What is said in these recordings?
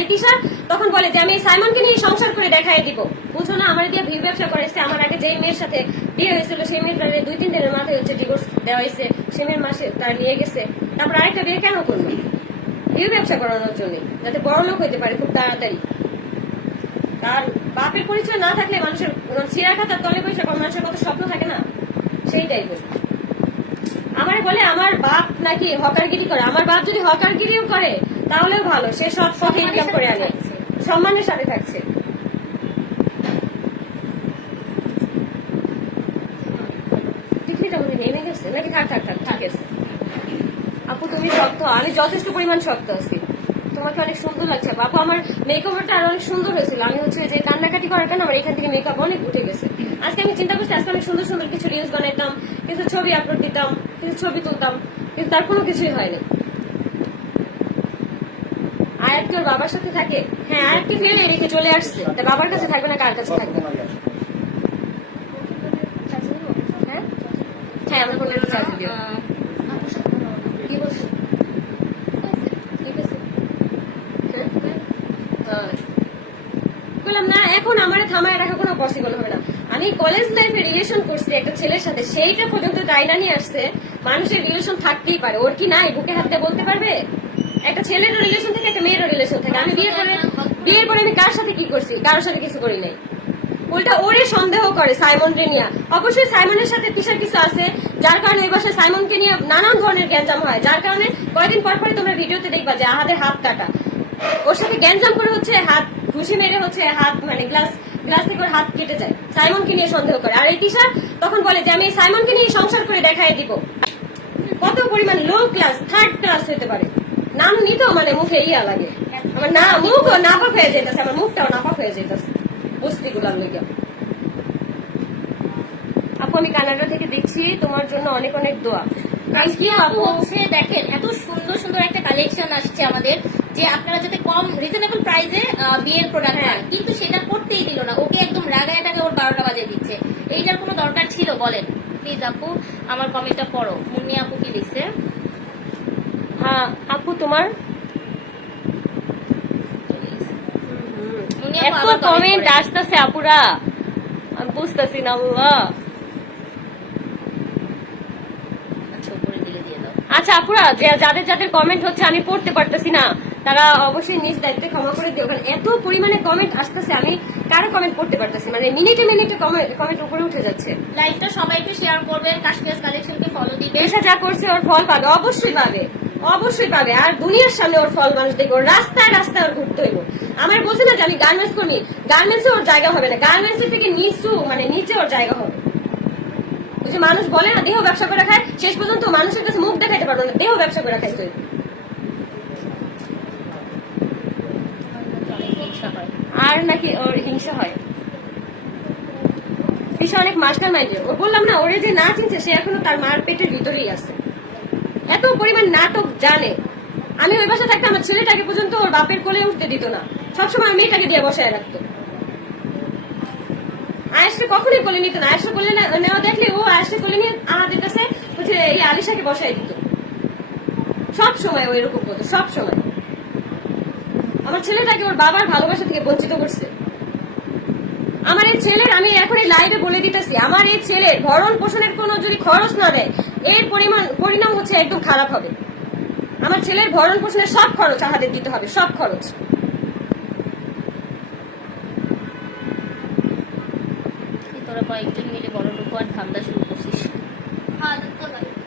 এই তিশা তখন বলে যে, আমি এই সাইমনকে নিয়ে সংসার করে দেখাই দিব। বুঝো না, আমার দিয়ে ভিউ ব্যবসা করেছে আমার আগে যেই মেয়ের সাথে বিয়ে হয়েছিল, সেই মেয়েটার দুই, তিন দিনের মাথায় হচ্ছে ডিভোর্স দেওয়া হয়েছে। সে মেয়ের মাসে তার নিয়ে গেছে। তারপর আরেকটা বিয়ে কেন করবে? ভিউ ব্যবসা করানোর জন্য, যাতে বড় লোক হইতে পারে খুব তাড়াতাড়ি। তার বাপের পরিচয় না থাকলে মানুষের চিরা খাতার তলে পয়সা কম মানুষের কত স্বপ্ন থাকে না? সেইটাই বলি। আমার বলে, আমার বাপ নাকি হকারগিরি করে? আমার বাপ যদি হকারগিরিও করে তাহলেও ভালো সে সব সব ইনকাম করে আনে। সম্মানের সাথে থাকছে। টিকলিটা মনে নেমে গেছে। নাকি থাক থাক থাক ঠিক আছে আপু তুমি শক্ত। আমি যথেষ্ট পরিমাণ শক্ত আছি। তোমাকে অনেক সুন্দর লাগছে। আমার মেকওভারটা আরও অনেক সুন্দর হয়েছিল। আমি হচ্ছে যে কান্নাকাটি করার কারণে আমার এখান থেকে মেকআপ অনেক উঠে গেছে। আজকে আমি চিন্তা করছি আজকে অনেক সুন্দর সুন্দর কিছু রিলস বানাইতাম কিছু ছবি আপলোড দিতাম কিছু ছবি তুলতাম কিন্তু তার কোনো কিছুই হয়নি। বাবার সাথে থাকে। হ্যাঁ ফেলে রেখে চলে আসছে। তা বাবার কাছে থাকবে না, কার কাছে থাকবে? হ্যাঁ? হ্যাঁ। বললাম, না, এখন আমার থামায় রাখা কোনো পসিবল হবে না। আমি কলেজ লাইফে রিলেশন করছি একটা ছেলের সাথে, সেইটা পর্যন্ত ডাইনা নিয়ে আসছে। মানুষের রিলেশন থাকতেই পারে। ওর কি নাই? বুকে হাতে বলতে পারবে? একটা ছেলের রিলেশন থেকে একটা মেয়েরও রিলেশন থাকে। আমি বিয়ে করে বিয়ের পরে আমি কার সাথে কি করছি? কারোর সাথে কিছু করি নাই। উল্টা ওরে সন্দেহ করে সাইমনকে নিয়ে। অবশ্যই সাইমনের সাথে কিসের কিছু আছে? যার কারণে ওই বাসায় সাইমনকে নিয়ে নানান ধরনের গ্যাঞ্জাম হয়। যার কারণে কয়েকদিন পর পরে তোমরা ভিডিওতে দেখবা যে আহাদের হাত কাটা। ওর সাথে গ্যাঞ্জাম করে হচ্ছে হাত ঘুষি মেরে হচ্ছে হাত মানে গ্লাস গ্লাস থেকে ওর হাত কেটে যায়। সাইমনকে নিয়ে সন্দেহ করে। আর এই তিশা তখন বলে যে, আমি এই সাইমনকে নিয়ে সংসার করে দেখাই দিব। কত পরিমাণ লো ক্লাস থার্ড ক্লাস হতে পারে। নাম নিতেও মানে মুখে ইয়া লাগে। আমার না মুখ নাপাক হয়ে যেতেছে আমার মুখটাও নাপাক হয়ে যেতেছে বস্তি গুলার লেগে আপু আমি কানাডা থেকে দেখছি তোমার জন্য অনেক অনেক দোয়া। আজকে আপু হচ্ছে দেখেন এত সুন্দর সুন্দর একটা কালেকশন আসছে আমাদের যে আপনারা যাতে কম রিজনেবল প্রাইসে বিয়ের প্রোডাক্ট হ্যাঁ। পান। কিন্তু সেটা করতেই দিল না। ওকে একদম রাগায় টাকা ওর বারোটা বাজে দিচ্ছে। এইটার কোনো দরকার ছিল? বলেন। প্লিজ আপু আমার কমেন্টটা পড়ো। মুন্নি আপু কি লিখছে? আপু তোমার? এত কমেন্ট আসতেছে আপুরা। আমি বুঝতেছি না আল্লাহ। আচ্ছা আচ্ছা আপুরা যাদের যাদের কমেন্ট হচ্ছে আমি পড়তে পারতেছি না। তারা অবশ্যই নিজ দায়িত্বে ক্ষমা করে দিও। কারণ এত পরিমাণে কমেন্ট আসতেছে আমি কারও কমেন্ট পড়তে পারতেছি মানে মিনিটে মিনিটে কমেন্ট উপরে উঠে যাচ্ছে। লাইভটা সবাইকে শেয়ার করবে কাশ্মীর কালেকশনকে ফলো দিবেন। পেশা যা করছে ওর ফল পাবে অবশ্যই পাবে। অবশ্যই পাবে। আর দুনিয়ার সামনে ওর ফল মানুষ দেখব রাস্তায় রাস্তায় ওর ঘুরতে হইব। আমার বলছে না যে আমি গার্মেন্টস করি গার্মেন্টসে ওর জায়গা হবে না। গার্মেন্টস থেকে নিচু মানে নিচে ওর জায়গা হবে। যে মানুষ বলে না, দেহ ব্যবসা করে খায়, শেষ পর্যন্ত মানুষের কাছে মুখ দেখাইতে পারব না। দেহ ব্যবসা করে খাইতে হিংসা আর নাকি ওর হিংসা হয়? দিশা অনেক মাস্টার মাইন্ডের। ও বললাম না, ওরে যে না চিনছে, সে এখনও তার মার পেটের ভিতরেই আছে। এত পরিমাণ নাটক জানে। আমি ওই বাসা থাকতে আমার ছেলেটাকে পর্যন্ত ওর বাপের কোলে উঠতে দিত না। সবসময় মেয়েটাকে দিয়ে বসায় রাখতো। আয়েশকে কখনোই কোলে নিত না। আয়েশকে কোলে নেওয়া দেখলে ও আয়েশকে কোলে নিয়ে আমাদের কাছে হচ্ছে এই আলিশাকে বসায় দিত। সব সময় ও এরকম করতো সব সময় আমার ছেলেটাকে ওর বাবার ভালোবাসা থেকে বঞ্চিত করছে। আমার এই ছেলের আমি এখন এই লাইভে বলে দিতেছি, আমার এই ছেলের ভরণ পোষণের কোনো যদি খরচ না দেয়, এর পরিমাণ, পরিণাম হচ্ছে একদম খারাপ হবে। আমার ছেলের ভরণ পোষণের সব খরচ আমাদের দিতে হবে, সব খরচ এই তোরা কয়েকজন মিলে বড় লোক আর ঠান্ডা শুরু করছিস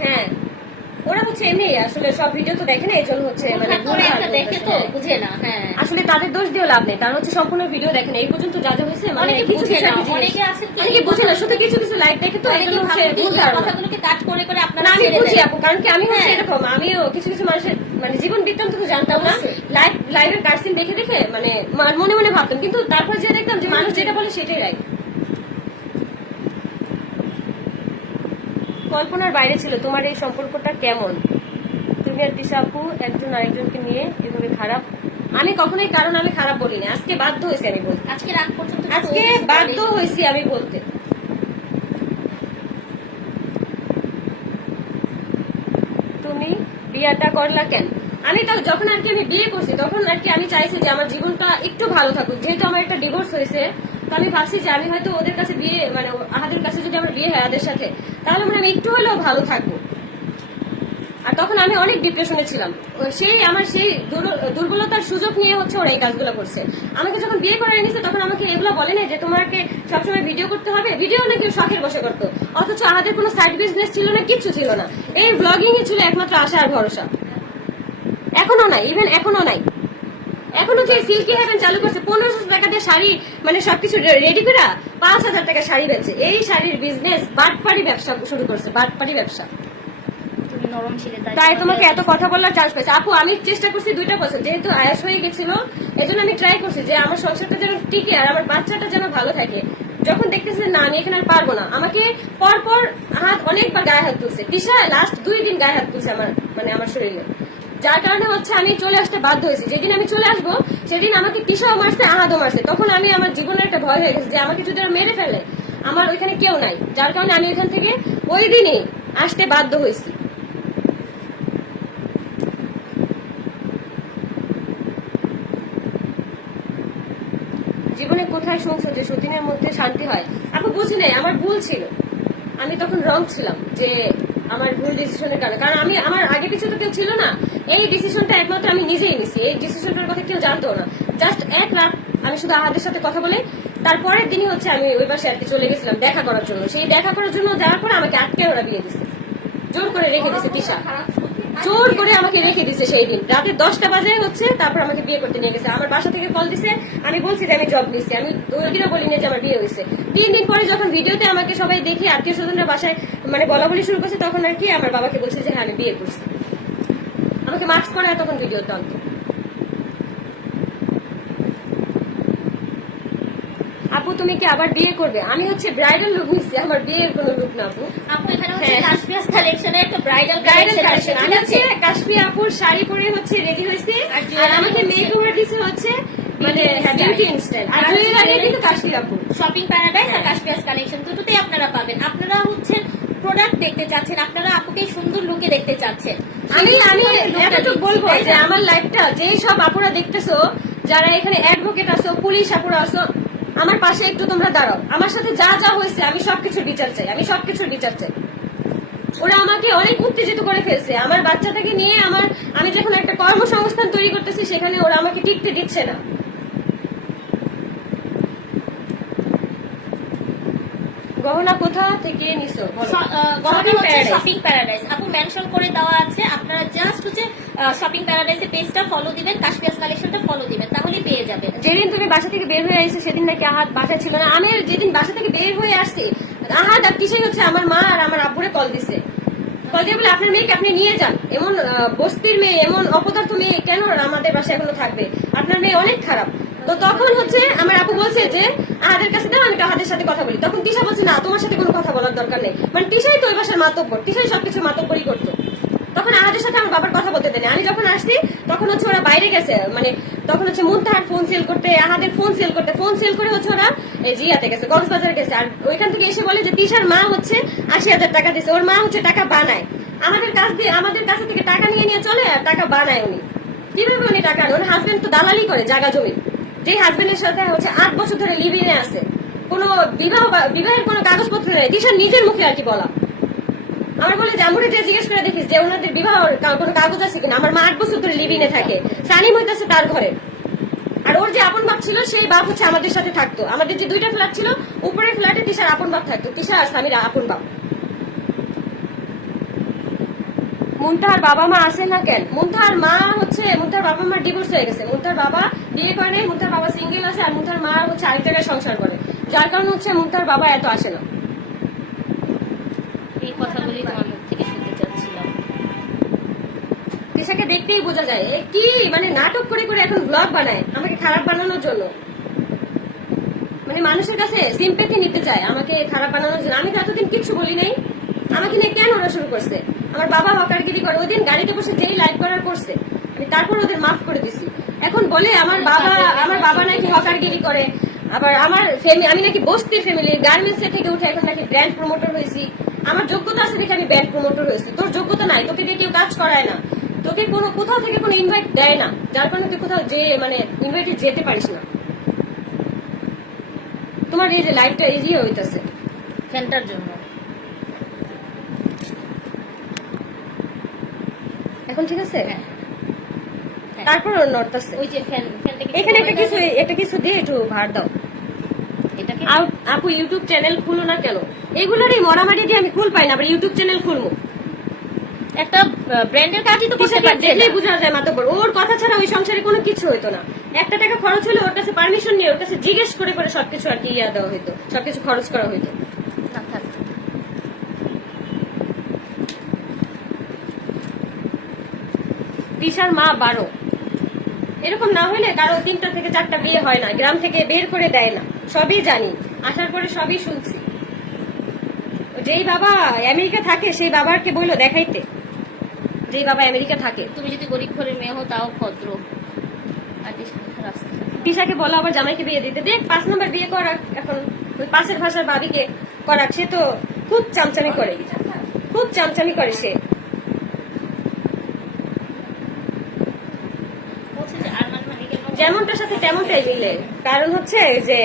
হ্যাঁ ওরা হচ্ছে এমনি আসলে সব ভিডিও তো দেখে না এই জন্য হচ্ছে মানে দেখে তো বুঝে না হ্যাঁ আসলে তাদের দোষ দিয়েও লাভ নেই তারা হচ্ছে সম্পূর্ণ ভিডিও দেখেন এই পর্যন্ত যা যা হয়েছে মানে বুঝে না অনেকে আছেন অনেকে বুঝে না শুধু কিছু কিছু লাইভ দেখে তো এই জন্য হচ্ছে ভুল ধারণা। কথাগুলোকে কাট করে করে আপনারা আমি বুঝি আপু কারণ কি আমি হচ্ছে হ্যাঁ। এরকম আমিও কিছু কিছু মানুষের মানে জীবন বৃত্তান্ত তো জানতাম না। লাইভ লাইভের কার্সিন দেখে দেখে মানে মনে মনে ভাবতাম কিন্তু তারপর যে দেখতাম যে মানুষ যেটা বলে সেটাই রাইট কল্পনার বাইরে ছিল তোমার এই সম্পর্কটা কেমন? তুমি আর তিশা আপু একজন আরেকজনকে নিয়ে এভাবে খারাপ? আমি কখনোই কারণ আমি খারাপ বলিনি। আজকে বাধ্য হয়েছি আমি বলতে। আজকে রাত পর্যন্ত আজকে বাধ্য হয়েছি আমি বলতে। তুমি বিয়াটা করলা কেন? আমি তো যখন আর কি আমি বিয়ে করছি তখন আর কি আমি চাইছি যে আমার জীবনটা একটু ভালো থাকুক। যেহেতু আমার একটা ডিভোর্স হয়েছে তো আমি ভাবছি যে আমি হয়তো ওদের কাছে বিয়ে মানে আমাদের কাছে যদি আমার বিয়ে হয় ওদের সাথে, তাহলে মানে আমি একটু হলেও ভালো থাকব। আর তখন আমি অনেক ডিপ্রেশনে ছিলাম। সেই আমার সেই দুর- দুর্বলতার সুযোগ নিয়ে হচ্ছে ওরা এই কাজগুলো করছে। আমাকে যখন বিয়ে করে এনেছে তখন আমাকে এগুলো বলে না যে তোমাকে সবসময় ভিডিও করতে হবে। ভিডিও নাকি শখের বসে করতো। অথচ আমাদের কোনো সাইড বিজনেস ছিল না, কিচ্ছু ছিল না। এই ব্লগিং ছিল একমাত্র আশা আর ভরসা। এখনও নাই ইভেন এখনও নাই। এখনও যে সিল্কি হেভেন চালু করছে পনেরোশো টাকা দিয়ে শাড়ি মানে সবকিছু রেডি করে পাঁচ হাজার টাকা শাড়ি বেচে। এই শাড়ির বিজনেস বাটপাড়ি ব্যবসা শুরু করছে বাটপাড়ি ব্যবসা। নরম ছিলে তাই তোমাকে এত কথা বলার চান্স পেয়েছে। আপু আমি চেষ্টা করছি দুইটা বছর যেহেতু আয়াস হয়ে গেছিল এই জন্য আমি ট্রাই করছি যে আমার সংসারটা যেন টিকে আর আমার বাচ্চাটা যেন ভালো থাকে। যখন দেখতেছি না আমি এখানে আর পারব না। আমাকে পর পর হাত অনেকবার গায়ে হাত তুলছে। তিশা লাস্ট দুই দিন গায়ে হাত তুলছে আমার মানে আমার শরীরে। যার কারণে হচ্ছে আমি চলে আসতে বাধ্য হয়েছি। যেদিন আমি চলে আসব, সেদিন আমাকে তিশাও মারছে, আহাদও মারছে। তখন আমি আমার জীবনের একটা ভয় হয়ে গেছে যে আমাকে যদি মেরে ফেলে, আমার ওইখানে কেউ নাই। যার কারণে আমি ওইখান থেকে ওই দিনই আসতে বাধ্য হয়েছি। জীবনে কোথায় শুনছো যে সতীনের মধ্যে শান্তি হয়? আপু, বুঝি নাই, আমার ভুল ছিল। আমি তখন রং ছিলাম যে আমার ভুল ডিসিশনের কারণে। কারণ আমি, আমার আগে পিছু তো কেউ ছিল না। এই ডিসিশনটা একমাত্র আমি নিজেই নিছি। এই ডিসিশনটার কথা কেউ জানতো না। জাস্ট এক রাত আমি শুধু আহাদের সাথে কথা বলে। তারপরের দিনই হচ্ছে আমি ওই পাশে আর কি চলে গেছিলাম দেখা করার জন্য। সেই দেখা করার জন্য যাওয়ার পরে আমাকে আটকে ওরা বিয়ে দিচ্ছে জোর করে রেখে দিচ্ছে তিশা। জোর করে আমাকে রেখে দিছে সেই দিন। রাতের দশটা বাজে হচ্ছে, তারপর আমাকে বিয়ে করতে নিয়ে গেছে। আমার বাসা থেকে কল দিছে, আমি বলছি যে আমি জব নিচ্ছি আমি দিনও বলিনি যে আমার বিয়ে হয়েছে। তিন দিন পরে যখন ভিডিওতে আমাকে সবাই দেখি আত্মীয় স্বজনরা বাসায় মানে বলা বলি শুরু করছে, তখন আর কি আমার বাবাকে বলছে যে হ্যাঁ আমি বিয়ে করছি। আমাকে মাস্ক করা তখন ভিডিওতে অন্ত আপু তুমি কি আবার বিয়ে করবে? আমি হচ্ছে ব্রাইডাল লুক নিচ্ছি আমার বিয়ের কোনো লুক না আপু। আপু এখানে হচ্ছে। কাশ্মীর কালেকশনের একটা ব্রাইডাল ব্রাইডাল কালেকশন কালেকশন আমি হচ্ছে কাশ্মীর আপুর শাড়ি পরে হচ্ছে রেডি হয়েছে। আর আমাকে হচ্ছে- দিছে হচ্ছে মানে বিউটি style। আর আর জুয়েলারি কিন্তু কাশ্মীর আপু শপিং প্যারাডাইস আর। কাশ্মীর কালেকশন দুটোতেই আপনারা পাবেন। আপনারা হচ্ছে প্রোডাক্ট দেখতে চাচ্ছেন আপনারা আপুকে সুন্দর লুকে দেখতে চাচ্ছেন। আমি আমি এতটুকু বলব যে আমার লাইফটা যে সব আপুরা দেখতেছো যারা এখানে অ্যাডভোকেট আছো পুলিশ আপুরা আছো আমার পাশে একটু তোমরা দাঁড়াও। আমার সাথে যা যা হয়েছে, আমি সবকিছুর বিচার চাই, আমি সবকিছুর বিচার চাই। ওরা আমাকে অনেক উত্তেজিত করে ফেলছে। আমার বাচ্চাটাকে নিয়ে আমার আমি যখন একটা কর্মসংস্থান তৈরি করতেছি, সেখানে ওরা আমাকে টিকতে দিচ্ছে না। গহনা কোথা থেকে নিছো? গহনা হচ্ছে শপিং প্যারাডাইস আপু মেনশন করে দেওয়া আছে। আপনারা জাস্ট হচ্ছে শপিং প্যারাডাইসের পেজটা ফলো দিবেন কাশ্মীর কালেকশনটা ফলো দিবেন তাহলেই পেয়ে যাবেন যেদিন তুমি বাসা থেকে বের হয়ে আসছো সেদিন নাকি আহাত বাসা ছিল না। আমি যেদিন বাসা থেকে বের হয়ে আসছি আহাত আর কিসে হচ্ছে আমার মা আর আমার আব্বুরে কল দিছে। কল দিয়ে বলে আপনার মেয়েকে আপনি নিয়ে যান। এমন বস্তির মেয়ে এমন অপদার্থ মেয়ে কেন আমাদের বাসায় এখনও থাকবে? আপনার মেয়ে অনেক খারাপ। তো তখন হচ্ছে আমার আপু বলছে যে আহাদের কাছে দাও, আমি আহাদের সাথে কথা বলি। তখন তিশা বলছে, না, তোমার সাথে কোনো কথা বলার দরকার নেই। মানে তিশাই তো ওই বাসার মাতব্বর, তিশাই সবকিছু মাতব্বরই করতো। তখন আমাদের সাথে আমার বাবার কথা বলতে দেয়নি আমি যখন আসছি, তখন হচ্ছে ওরা বাইরে গেছে। মানে তখন হচ্ছে মুনতাহার ফোন সেল করতে, আহাদের ফোন সেল করতে ফোন সেল করে হচ্ছে ওরা জিয়াতে গেছে, কক্সবাজার গেছে। আর ওইখান থেকে এসে বলে যে, তিশার মা হচ্ছে আশি হাজার টাকা দিছে। ওর মা হচ্ছে টাকা বানায়। আমাদের কাছ দিয়ে, আমাদের কাছ থেকে টাকা নিয়ে নিয়ে চলে, আর টাকা বানায় উনি। কীভাবে উনি টাকা? ওর হাজবেন্ড তো দালালি করে জায়গা জমি। যে হাজবেন্ডের সাথে হচ্ছে আট বছর ধরে লিভিনে আছে, কোনো বিবাহ বিবাহের কোনো কাগজপত্র নেই তিশার নিজের মুখে আর কি বলা। আমার বলে যে আমরা যে জিজ্ঞেস করে দেখিস যে ওনাদের বিবাহ কোনো কাগজ আছে কিনা, আমার মা আট বছর ধরে লিভিনে থাকে সানিম হইতেছে তার ঘরে। আর ওর যে আপন বাপ ছিল, সেই বাপ হচ্ছে আমাদের সাথে থাকতো। আমাদের যে দুইটা ফ্ল্যাট ছিল, উপরের ফ্ল্যাটে তিশার আপন বাপ থাকতো, তিশা আর স্বামীর আপন বাপ। মুনতাহার বাবা মা আসে না কেন? মুনতাহার মা হচ্ছে মুনতাহার বাবা মা ডিভোর্স হয়ে গেছে। মুনতাহার বাবা বিয়ে করে নাই মুনতাহার বাবা সিঙ্গেল আছে আর মুনতাহার মা হচ্ছে আরেক জায়গায় সংসার করে। যার কারণে হচ্ছে মুনতাহার বাবা এত আসে না। এই কথাগুলি তোমার মুখ থেকে শুনতে চাচ্ছিলাম। তিশাকে দেখতেই বোঝা যায় এ কি মানে নাটক করে করে এখন ব্লগ বানায় আমাকে খারাপ বানানোর জন্য। মানে মানুষের কাছে সিম্পেথি নিতে চায় আমাকে খারাপ বানানোর জন্য। আমি তো এতদিন কিচ্ছু বলি নাই। আমাকে নিয়ে কেন ওরা শুরু করছে? আমার বাবা হকারগিরি করে। ওই দিন গাড়িতে বসে যেই লাইভ করার করছে আমি তারপর ওদের মাফ করে দিছি। এখন বলে আমার বাবা আমার বাবা নাকি হকারগিরি করে। আবার আমার আমি নাকি বস্তির ফ্যামিলি গার্মেন্টস থেকে উঠে এখন নাকি ব্র্যান্ড প্রমোটর হয়েছি। আমার যোগ্যতা আছে দেখে আমি ব্র্যান্ড প্রমোটর হয়েছি। তোর যোগ্যতা নাই তোকে দিয়ে কেউ কাজ করায় না। তোকে কোনো কোথাও থেকে কোনো ইনভাইট দেয় না। যার কারণে তুই কোথাও যে মানে ইনভাইটে যেতে পারিস না। তোমার এই যে লাইফটা ইজি হইতাছে। ফ্যানটার জন্য এখন ঠিক আছে? হ্যাঁ। হ্যাঁ। তারপর নড়তাছে ওই যে ফ্যান এখানে একটা কিছু একটা কিছু দিয়ে একটু ভার দাও। আপু ইউটিউব চ্যানেল খুলো না কেন? এগুলোরই মরামারি দিয়ে আমি খুল পাই না আবার ইউটিউব চ্যানেল খুলবো। একটা ব্র্যান্ডের কাজই তো করতে পারছে দেখলেই বোঝা যায় মাতব্বর। ওর কথা ছাড়া ওই সংসারে কোনো কিছু হতো না। একটা টাকা খরচ হলে ওর কাছে পারমিশন নিয়ে ওর কাছে জিজ্ঞেস করে করে সবকিছু আর কি ইয়া দেওয়া হতো সবকিছু খরচ করা হতো না থাক দিশার মা বারো। এরকম না হলে কারও তিনটা থেকে চারটা বিয়ে হয় না গ্রাম থেকে বের করে দেয় না। সবই জানি আসার পরে সবই শুনছি। যেই বাবা আমেরিকা থাকে সেই বাবাকে বলল দেখাইতে। যেই বাবা আমেরিকা থাকে। তুমি যদি গরিব ঘরের মেয়ে হো তাও ভদ্র। পিসাকে বলো আবার জামাইকে বিয়ে দিতে। দেখ পাঁচ নম্বর বিয়ে করাক এখন। ওই পাশের ভাষার বাবিকে করাক। সে তো খুব চামচামি করে। খুব চামচামি করে সে বলছে যে আরমান মালিকের মতো যেমনটার সাথে তেমনটাই মিলে। কারণ হচ্ছে যে